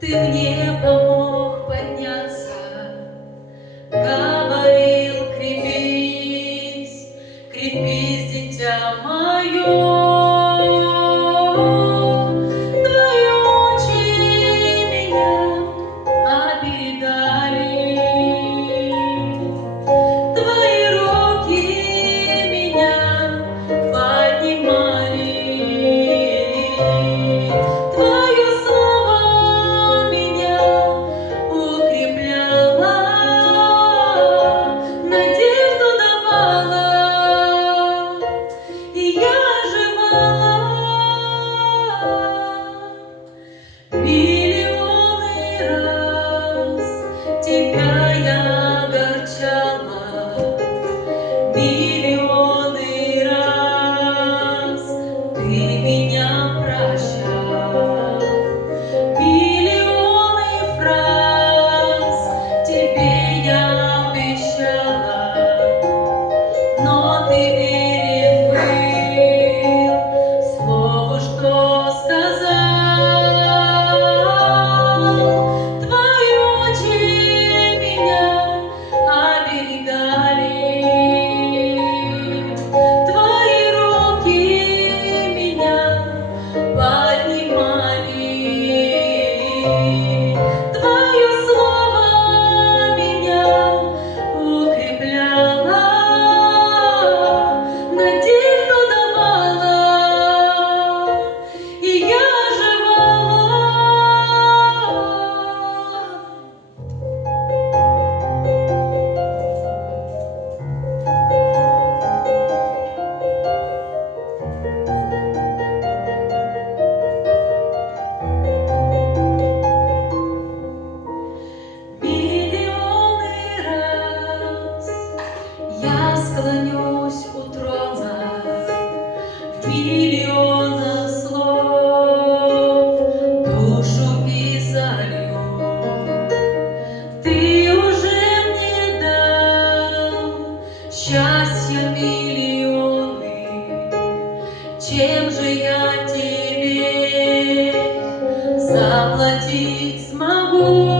Ты мне помог подняться, говорил: крепись, крепись, дитя мое. Твои очи меня оберегали, твои руки меня поднимали, твое слово меня укрепляло, надежду давала, и я оживала. Миллионы раз тебя я огорчала, миллионы раз ты меня прощал, миллионы фраз тебе я обещала, но ты верен был слову, что сказал. Твои очи меня оберегали, твои руки меня поднимали, твое слово меня укрепляло, надежду давала, и я оживала. Миллионы раз я склонюсь у трона, в миллионах слов душу изолью. Ты уже мне дал счастья миллионы, чем же я тебе заплатить смогу?